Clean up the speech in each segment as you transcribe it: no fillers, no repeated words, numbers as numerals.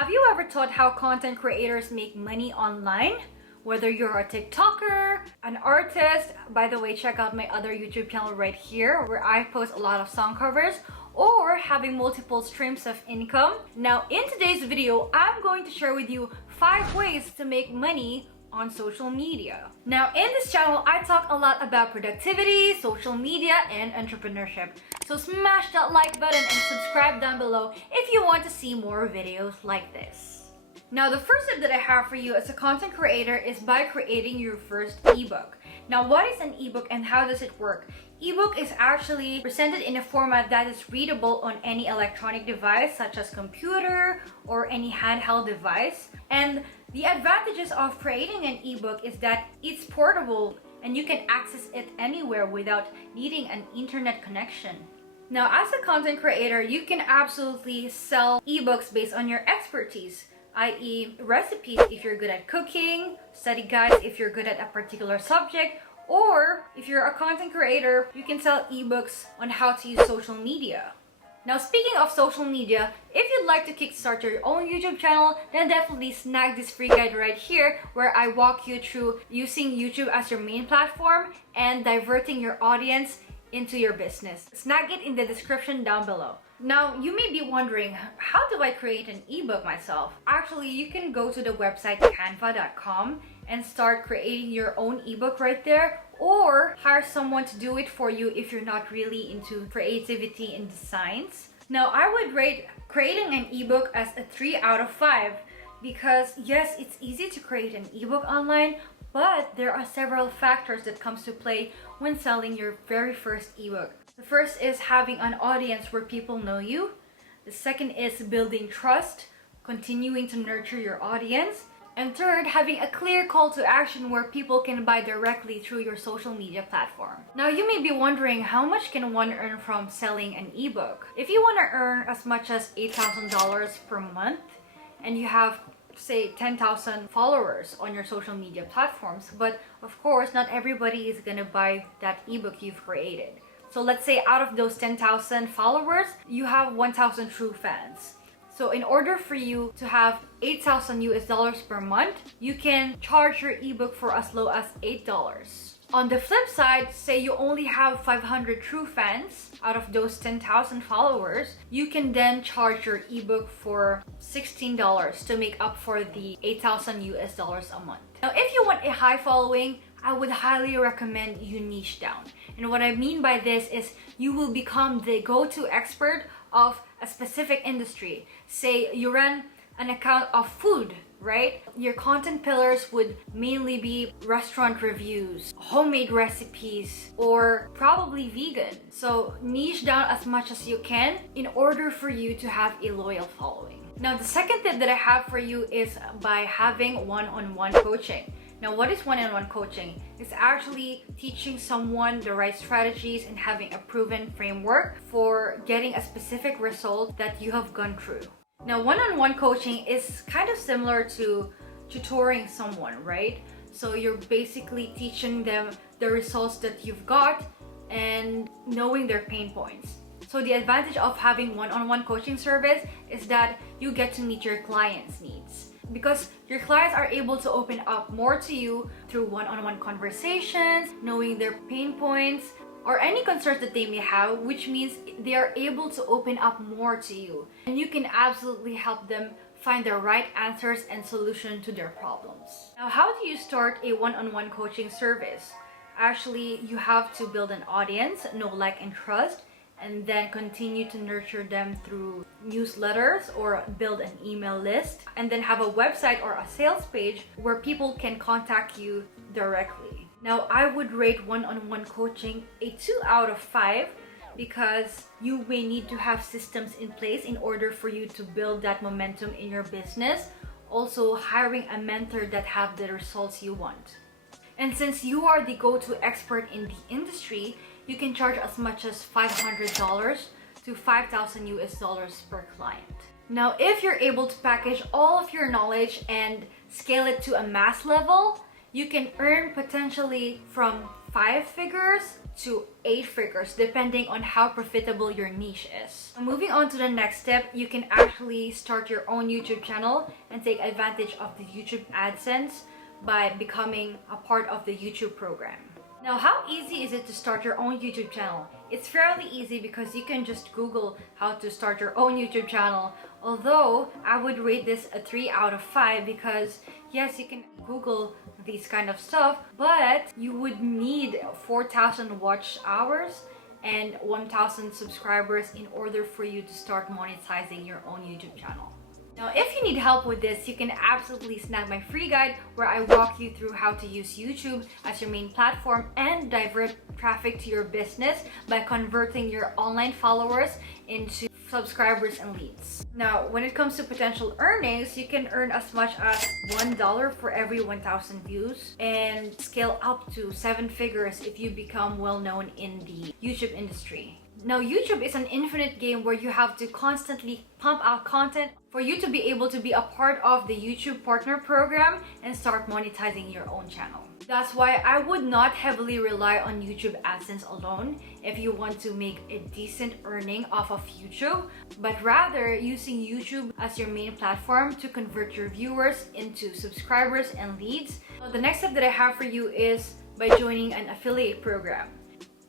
Have you ever thought how content creators make money online? Whether you're a TikToker, an artist, by the way, check out my other YouTube channel right here where I post a lot of song covers, or having multiple streams of income. Now, in today's video, I'm going to share with you 5 ways to make money on social media. Now, in this channel, I talk a lot about productivity, social media, and entrepreneurship. So smash that like button and subscribe down below if you want to see more videos like this. Now, the first tip that I have for you as a content creator is by creating your first ebook. Now, what is an ebook and how does it work? Ebook is actually presented in a format that is readable on any electronic device such as computer or any handheld device. And the advantages of creating an ebook is that it's portable and you can access it anywhere without needing an internet connection. Now, as a content creator, you can absolutely sell ebooks based on your expertise, i.e. recipes if you're good at cooking, study guides if you're good at a particular subject, or if you're a content creator, you can sell ebooks on how to use social media. Now, speaking of social media, if you'd like to kickstart your own YouTube channel, then definitely snag this free guide right here where I walk you through using YouTube as your main platform and diverting your audience into your business. Snag it in the description down below. Now, you may be wondering, how do I create an ebook myself? Actually, you can go to the website canva.com and start creating your own ebook right there, or hire someone to do it for you if you're not really into creativity and designs. Now, I would rate creating an ebook as a 3 out of 5 because yes, it's easy to create an ebook online, but there are several factors that comes to play when selling your very first ebook. The first is having an audience where people know you. The second is building trust, continuing to nurture your audience. And third, having a clear call to action where people can buy directly through your social media platform. Now, you may be wondering, how much can one earn from selling an ebook? If you want to earn as much as $8,000 per month and you have, say, 10,000 followers on your social media platforms, but of course, not everybody is gonna buy that ebook you've created. So let's say out of those 10,000 followers, you have 1,000 true fans. So in order for you to have $8,000 per month, you can charge your ebook for as low as $8. On the flip side, say you only have 500 true fans out of those 10,000 followers, you can then charge your ebook for $16 to make up for the $8,000 a month. Now, if you want a high following, I would highly recommend you niche down. And what I mean by this is you will become the go-to expert of a specific industry. Say you run an account of food, right? Your content pillars would mainly be restaurant reviews, homemade recipes, or probably vegan. So niche down as much as you can in order for you to have a loyal following. Now, the second tip that I have for you is by having one-on-one coaching. Now, what is one-on-one coaching? It's actually teaching someone the right strategies and having a proven framework for getting a specific result that you have gone through. Now, one-on-one coaching is kind of similar to tutoring someone, right? So you're basically teaching them the results that you've got and knowing their pain points. So the advantage of having one-on-one coaching service is that you get to meet your clients' needs, because your clients are able to open up more to you through one-on-one conversations, knowing their pain points, or any concerns that they may have, which means they are able to open up more to you. And you can absolutely help them find the right answers and solution to their problems. Now, how do you start a one-on-one coaching service? Actually, you have to build an audience, know, like, and trust, and then continue to nurture them through newsletters or build an email list, and then have a website or a sales page where people can contact you directly. Now, I would rate one-on-one coaching a 2 out of 5 because you may need to have systems in place in order for you to build that momentum in your business. Also, hiring a mentor that have the results you want. And since you are the go-to expert in the industry, you can charge as much as $500 to $5,000 per client. Now, if you're able to package all of your knowledge and scale it to a mass level, you can earn potentially from 5 figures to 8 figures depending on how profitable your niche is. Moving on to the next step, you can actually start your own YouTube channel and take advantage of the YouTube AdSense by becoming a part of the YouTube program. Now, how easy is it to start your own YouTube channel? It's fairly easy because you can just Google how to start your own YouTube channel. Although I would rate this a 3 out of 5 because yes, you can Google these kind of stuff, but you would need 4,000 watch hours and 1,000 subscribers in order for you to start monetizing your own YouTube channel. Now, if you need help with this, you can absolutely snag my free guide where I walk you through how to use YouTube as your main platform and divert traffic to your business by converting your online followers into subscribers and leads. Now, when it comes to potential earnings, you can earn as much as $1 for every 1,000 views and scale up to 7 figures if you become well known in the YouTube industry. Now, YouTube is an infinite game where you have to constantly pump out content for you to be able to be a part of the YouTube Partner Program and start monetizing your own channel. That's why I would not heavily rely on YouTube AdSense alone if you want to make a decent earning off of YouTube, but rather using YouTube as your main platform to convert your viewers into subscribers and leads. So the next step that I have for you is by joining an affiliate program.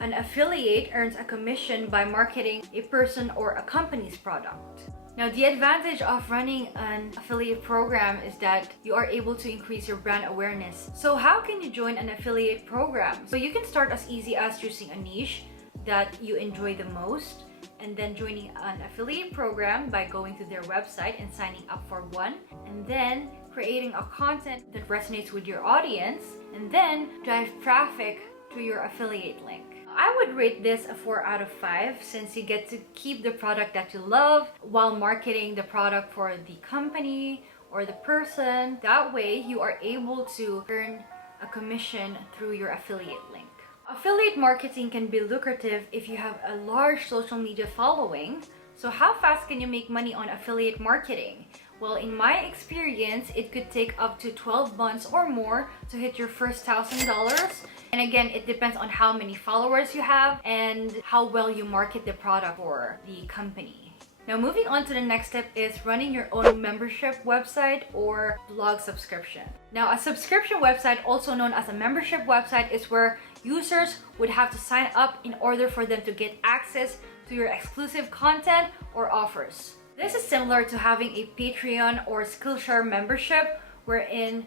An affiliate earns a commission by marketing a person or a company's product. Now, the advantage of running an affiliate program is that you are able to increase your brand awareness. So how can you join an affiliate program? So you can start as easy as choosing a niche that you enjoy the most and then joining an affiliate program by going to their website and signing up for one, and then creating a content that resonates with your audience, and then drive traffic to your affiliate link. I would rate this a 4 out of 5 since you get to keep the product that you love while marketing the product for the company or the person. That way you are able to earn a commission through your affiliate link. Affiliate marketing can be lucrative if you have a large social media following. So how fast can you make money on affiliate marketing? Well, in my experience, it could take up to 12 months or more to hit your first $1,000. And again, it depends on how many followers you have and how well you market the product for the company. Now, moving on to the next step is running your own membership website or blog subscription. Now, a subscription website, also known as a membership website, is where users would have to sign up in order for them to get access to your exclusive content or offers. This is similar to having a Patreon or Skillshare membership wherein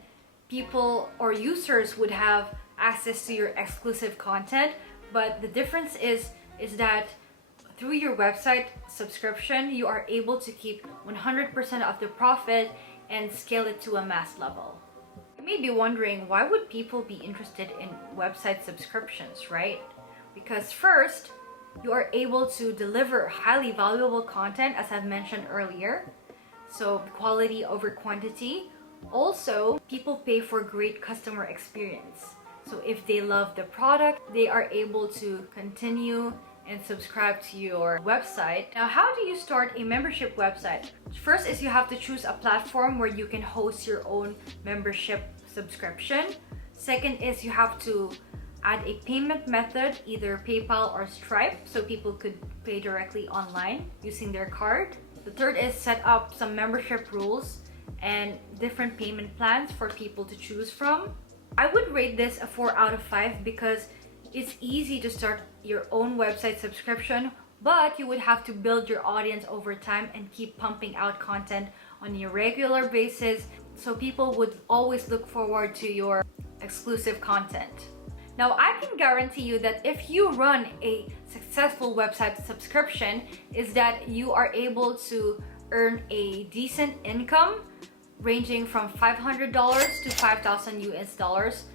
people or users would have access to your exclusive content, but the difference is that through your website subscription, you are able to keep 100% of the profit and scale it to a mass level. You may be wondering, why would people be interested in website subscriptions, right? Because first, you are able to deliver highly valuable content, as I've mentioned earlier. So quality over quantity. Also, people pay for great customer experience. So if they love the product, they are able to continue and subscribe to your website. Now, how do you start a membership website? First is you have to choose a platform where you can host your own membership subscription. Second is you have to add a payment method, either PayPal or Stripe, so people could pay directly online using their card. The third is set up some membership rules and different payment plans for people to choose from. I would rate this a 4 out of 5 because it's easy to start your own website subscription, but you would have to build your audience over time and keep pumping out content on a regular basis, so people would always look forward to your exclusive content. Now, I can guarantee you that if you run a successful website subscription, is that you are able to earn a decent income ranging from $500 to 5,000 US dollars.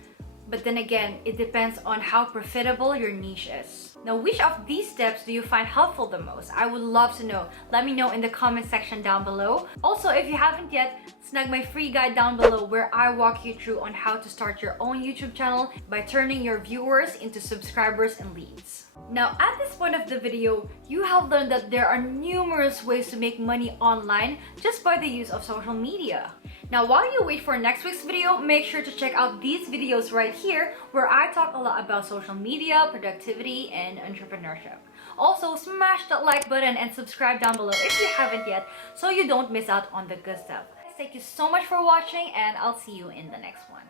But then again, it depends on how profitable your niche is. Now, which of these steps do you find helpful the most? I would love to know. Let me know in the comment section down below. Also, if you haven't yet, snag my free guide down below where I walk you through on how to start your own YouTube channel by turning your viewers into subscribers and leads. Now, at this point of the video, you have learned that there are numerous ways to make money online just by the use of social media. Now, while you wait for next week's video, make sure to check out these videos right here where I talk a lot about social media, productivity, and entrepreneurship. Also, smash that like button and subscribe down below if you haven't yet so you don't miss out on the good stuff. Thank you so much for watching, and I'll see you in the next one.